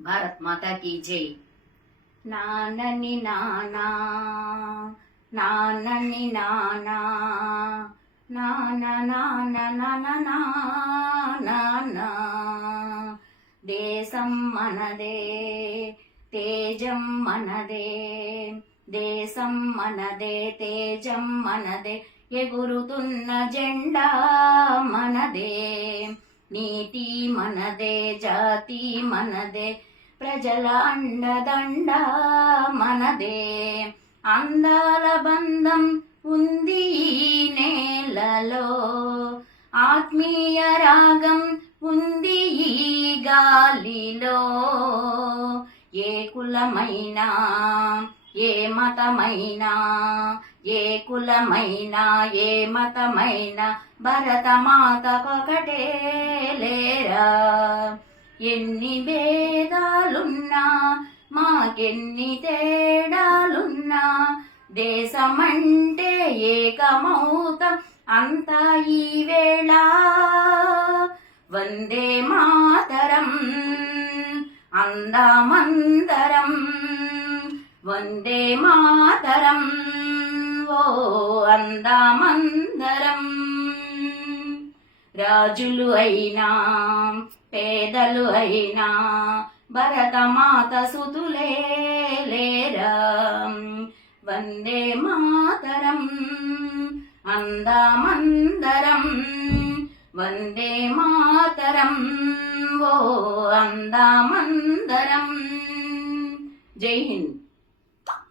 భారత్ మాతా key జై. నాన్నని నానా, నాన్నని నానా, నాన్న నాన్న నాన్న నాన్న. దేశం మనదే, తేజం మనదే, దేశం మనదే, తేజం మనదే, ఎగురుతున్న జెండా మనదే. నీతి మనదే, జాతి మనదే, ప్రజల అండదండ మనదే. అందాల బంధం ఉంది ఈ నేలలో, ఆత్మీయ రాగం ఉంది ఈ గాలిలో. ఏ కులమైనా, ఏ మతమైనా, ఏ కులమైనా, ఏ మతమైనా, భరతమాతకొకటే లేరా. ఎన్ని భేదాలున్నా, మాకెన్ని తేడాలున్నా, దేశమంటే ఏకమౌతం అంతా ఈ వేళ. వందే మాతరం అందామందరం, వందే మాతరం ఓ అందామందరం. రాజులు అయినా, పేదలు అయినా, భరతమాత సుతులే లేరా. వందే మాతరం అందామందరం, వందే మాతరం ఓ అందామందరం. జై హింద్.